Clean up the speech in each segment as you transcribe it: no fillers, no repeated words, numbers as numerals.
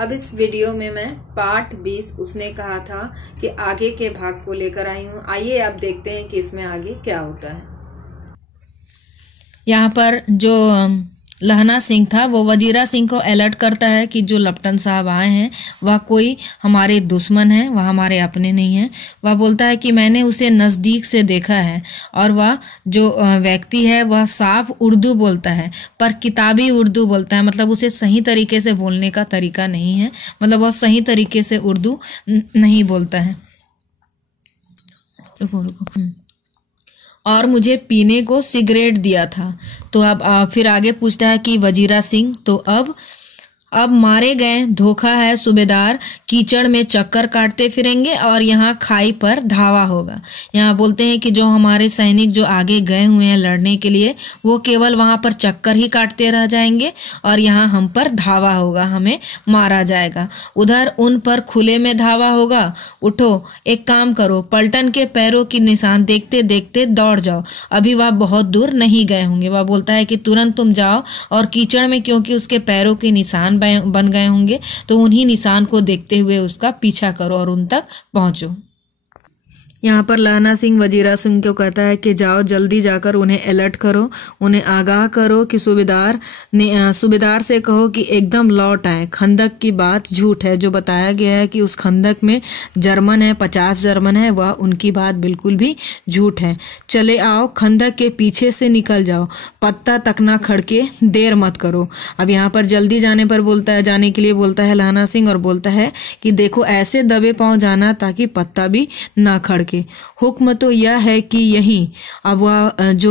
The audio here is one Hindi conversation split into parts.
अब इस वीडियो में मैं पार्ट 20 उसने कहा था कि आगे के भाग को लेकर आई हूँ। आइए आप देखते हैं कि इसमें आगे क्या होता है। यहाँ पर जो लहना सिंह था वो वजीरा सिंह को अलर्ट करता है कि जो लपटन साहब आए हैं वह कोई हमारे दुश्मन है, वह हमारे अपने नहीं है। वह बोलता है कि मैंने उसे नजदीक से देखा है और वह जो व्यक्ति है वह साफ उर्दू बोलता है पर किताबी उर्दू बोलता है, मतलब उसे सही तरीके से बोलने का तरीका नहीं है, मतलब वह सही तरीके से उर्दू नहीं बोलता है। और मुझे पीने को सिगरेट दिया था। तो अब फिर आगे पूछता है कि वजीरा सिंह तो अब मारे गए, धोखा है सूबेदार, कीचड़ में चक्कर काटते फिरेंगे और यहाँ खाई पर धावा होगा। यहाँ बोलते हैं कि जो हमारे सैनिक जो आगे गए हुए हैं लड़ने के लिए वो केवल वहां पर चक्कर ही काटते रह जाएंगे और यहाँ हम पर धावा होगा, हमें मारा जाएगा। उधर उन पर खुले में धावा होगा। उठो, एक काम करो, पलटन के पैरों की निशान देखते देखते दौड़ जाओ, अभी वह बहुत दूर नहीं गए होंगे। वह बोलता है कि तुरंत तुम जाओ और कीचड़ में, क्योंकि उसके पैरों के निशान बन गए होंगे, तो उन्हीं निशान को देखते हुए उसका पीछा करो और उन तक पहुंचो। यहाँ पर लहना सिंह वजीरा सिंह को कहता है कि जाओ, जल्दी जाकर उन्हें अलर्ट करो, उन्हें आगाह करो कि सूबेदार से कहो कि एकदम लौट आए। खंदक की बात झूठ है, जो बताया गया है कि उस खंदक में जर्मन है, 50 जर्मन है, वह उनकी बात बिल्कुल भी झूठ है। चले आओ, खंदक के पीछे से निकल जाओ, पत्ता तक ना खड़के, देर मत करो। अब यहाँ पर जल्दी जाने के लिए बोलता है लहना सिंह और बोलता है कि देखो ऐसे दबे पांव जाना ताकि पत्ता भी ना खड़के। हुक्म तो यह है कि यहीं। अब वह जो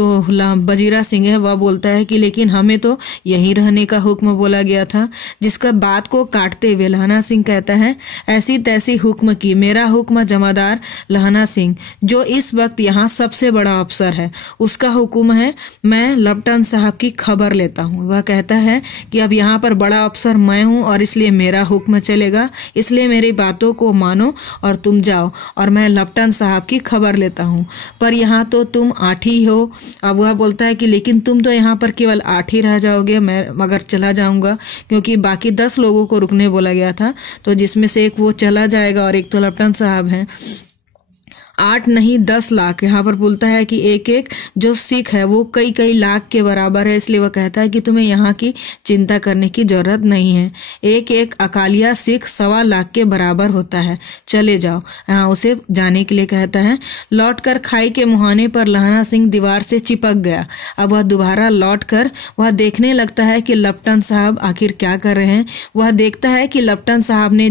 वजीरा सिंह है वह बोलता है कि लेकिन हमें तो यहीं रहने का हुक्म बोला गया था। जिसका बात को काटते हुए लहना सिंह कहता है ऐसी तैसी हुक्म की, मेरा हुक्म जमादार लहना सिंह जो इस वक्त यहाँ सबसे बड़ा अफसर है उसका हुक्म है, मैं लपटन साहब की खबर लेता हूँ। वह कहता है कि अब यहाँ पर बड़ा अफसर मैं हूँ और इसलिए मेरा हुक्म चलेगा, इसलिए मेरी बातों को मानो और तुम जाओ और मैं लपटन साहब की खबर लेता हूँ। पर यहाँ तो तुम 8 ही हो। अब वह बोलता है कि लेकिन तुम तो यहाँ पर केवल 8 ही रह जाओगे, मैं मगर चला जाऊंगा, क्योंकि बाकी 10 लोगों को रुकने बोला गया था, तो जिसमें से एक वो चला जाएगा और एक तो लपटन साहब हैं। 8 नहीं 10 लाख। यहाँ पर बोलता है कि एक एक जो सिख है वो कई लाख के बराबर है, इसलिए वह कहता है कि तुम्हें यहाँ की चिंता करने की जरूरत नहीं है। एक एक अकालिया सिख 1.25 लाख के बराबर होता है, चले जाओ। यहाँ उसे जाने के लिए कहता है। लौटकर खाई के मुहाने पर लहना सिंह दीवार से चिपक गया। अब वह दोबारा लौटकर वह देखने लगता है कि लपटन साहब आखिर क्या कर रहे हैं। वह देखता है कि लपटन साहब ने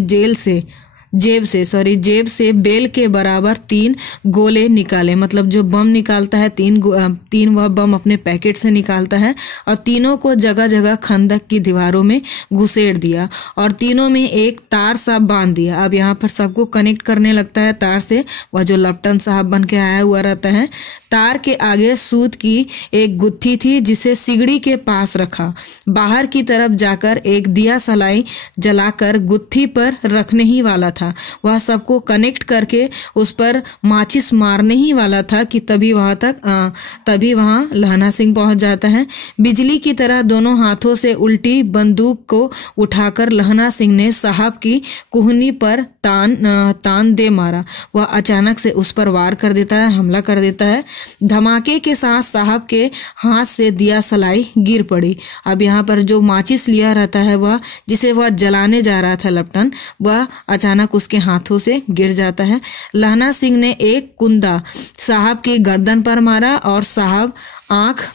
जेब से बेल के बराबर 3 गोले निकाले, मतलब जो बम निकालता है 3 वह बम अपने पैकेट से निकालता है और तीनों को जगह जगह खंदक की दीवारों में घुसेड़ दिया और तीनों में एक तार सा बांध दिया। अब यहाँ पर सबको कनेक्ट करने लगता है तार से। वह जो लपटन साहब बन के आया हुआ रहता है, तार के आगे सूत की एक गुत्थी थी जिसे सिगड़ी के पास रखा। बाहर की तरफ जाकर एक दिया सलाई जलाकर गुत्थी पर रखने ही वाला था। वह सबको कनेक्ट करके उस पर माचिस मारने ही वाला था कि तभी वहां लहना सिंह पहुंच जाता है। बिजली की तरह दोनों हाथों से उल्टी बंदूक को उठाकर लहना सिंह ने साहब की कुहनी पर तान दे मारा। वह अचानक से उस पर वार कर देता है, हमला कर देता है। धमाके के साथ साहब के हाथ से दिया सलाई गिर पड़ी। अब यहाँ पर जो माचिस लिया रहता है वह जिसे वह जलाने जा रहा था लपटन, वह अचानक उसके हाथों से गिर जाता है। लहना सिंह ने एक कुंदा साहब की गर्दन पर मारा और साहब आंख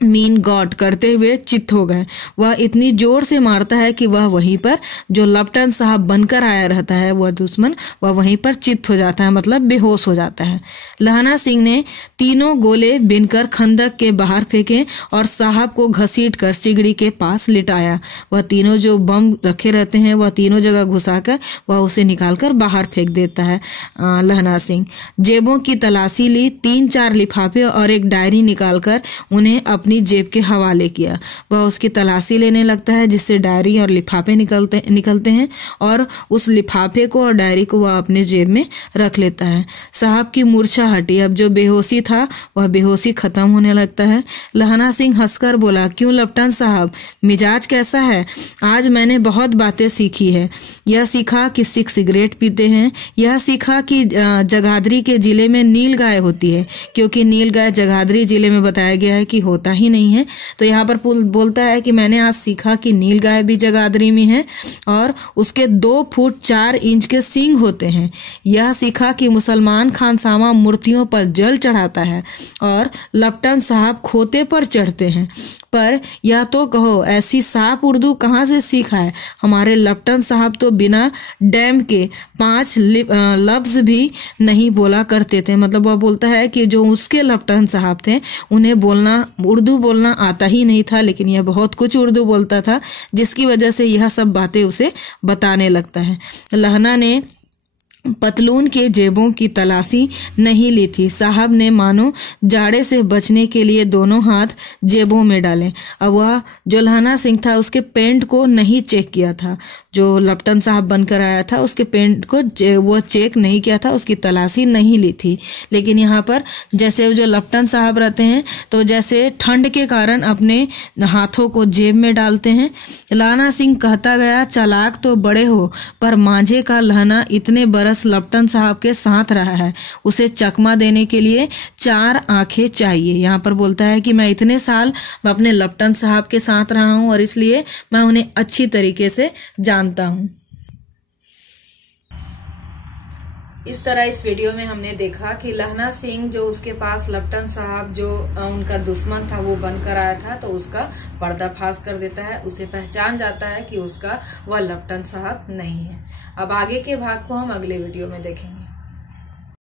मीन गॉड करते हुए चित्त हो गए। वह इतनी जोर से मारता है कि वह वहीं पर जो लपटन साहब बनकर आया रहता है वह दुश्मन, वह वहीं पर चित्त हो जाता है, मतलब बेहोश हो जाता है। लहना सिंह ने 3 गोले बिनकर खंदक के बाहर फेंके और साहब को घसीटकर सिगड़ी के पास लिटाया। वह तीनों जो बम रखे रहते हैं वह तीनों जगह घुसाकर वह उसे निकालकर बाहर फेंक देता है। लहना सिंह जेबों की तलाशी ली, 3-4 लिफाफे और एक डायरी निकालकर उन्हें अपनी जेब के हवाले किया। वह उसकी तलाशी लेने लगता है, जिससे डायरी और लिफाफे निकलते हैं और उस लिफाफे को और डायरी को वह अपने जेब में रख लेता है। साहब की मूर्छा हटी। अब जो बेहोशी था वह बेहोशी खत्म होने लगता है। लहना सिंह हंसकर बोला, क्यों लपटन साहब, मिजाज कैसा है? आज मैंने बहुत बातें सीखी है। यह सीखा कि सिख सिगरेट पीते हैं, यह सीखा कि जगाधरी के जिले में नील गाय होती है, क्योंकि नील गाय जगाधरी जिले में बताया गया है कि होता ही नहीं है। तो यहाँ पर बोलता है कि मैंने आज सीखा कि नील गाय भी जगाधरी में है और उसके 2 फुट 4 इंच के सींग होते हैं। यह सीखा कि मुसलमान खानसामा मूर्तियों पर जल चढ़ाता है और लपटन साहब खोते पर चढ़ते हैं। पर यह तो कहो, ऐसी साफ उर्दू कहाँ से सीखा है? हमारे लपटन साहब तो बिना डैम के 5 लफ्ज भी नहीं बोला करते थे। मतलब वह बोलता है कि जो उसके लपटन साहब थे उन्हें उर्दू बोलना आता ही नहीं था, लेकिन यह बहुत कुछ उर्दू बोलता था, जिसकी वजह से यह सब बातें उसे बताने लगता है। लहना ने पतलून के जेबों की तलाशी नहीं ली थी। साहब ने मानो जाड़े से बचने के लिए दोनों हाथ जेबों में डाले। अब वह जो लहना सिंह था उसके पेंट को नहीं चेक किया था। जो लपटन साहब बनकर आया था उसके पेंट को वो चेक नहीं किया था, उसकी तलाशी नहीं ली थी। लेकिन यहाँ पर जैसे जो लपटन साहब रहते हैं तो जैसे ठंड के कारण अपने हाथों को जेब में डालते हैं। लहना सिंह कहता गया, चालाक तो बड़े हो, पर मांझे का लहना इतने बरस लपटन साहब के साथ रहा है, उसे चकमा देने के लिए 4 आंखें चाहिए। यहाँ पर बोलता है कि मैं इतने साल अपने लपटन साहब के साथ रहा हूं और इसलिए मैं उन्हें अच्छी तरीके से जानता हूं। इस तरह इस वीडियो में हमने देखा कि लहना सिंह जो उसके पास लपटन साहब जो उनका दुश्मन था वो बनकर आया था, तो उसका पर्दाफाश कर देता है। उसे पहचान जाता है कि उसका वह लपटन साहब नहीं है। अब आगे के भाग को हम अगले वीडियो में देखेंगे।